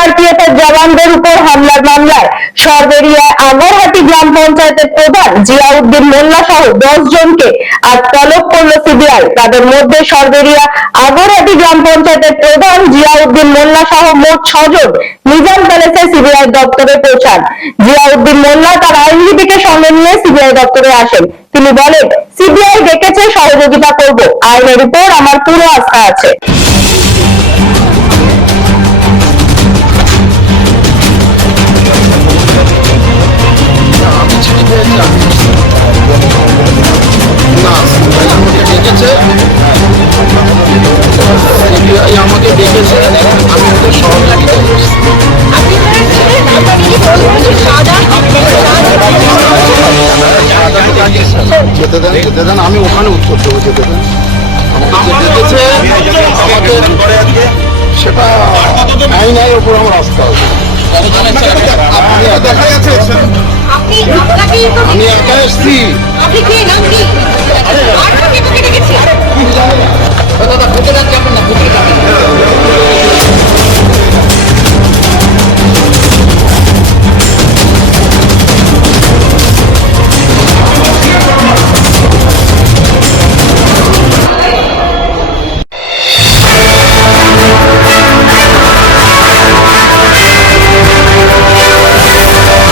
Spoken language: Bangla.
সিআরপিএফ এর জওয়ানদের উপর হামলার মামলায় সরবেরিয়ায় আগরহাটি গ্রাম পঞ্চায়েতের প্রধান জিয়াউদ্দিন মোল্লা সহ 10 জনকে আজ তলব করল সিবিআই। তাদের মধ্যে সরবেরিয়া আগরহাটি গ্রাম পঞ্চায়েতের প্রধান জিয়াউদ্দিন মোল্লা সহ মোট 6 জন নিজাম প্যালেসে সিবিআই দপ্তরে পৌঁছান। জিয়াউদ্দিন মোল্লা তার আইনজীবীকে সঙ্গে নিয়ে সিবিআই দপ্তরে আসেন। তিনি বলেন, সিবিআই ডেকেছে, সহযোগিতা করব, আইনের উপর আমার পুরো আস্থা আছে। আমাকে ডেকেছে, আমি ওদের সহযোগিতা করছি। যেতে দেন, আমি ওখানে উত্তর দেবো। যেতে দেন, আমাকে ডেকেছে, আমাকে সেটা আইনের ওপর আমার আস্থা আছে। আমি একা এসছি।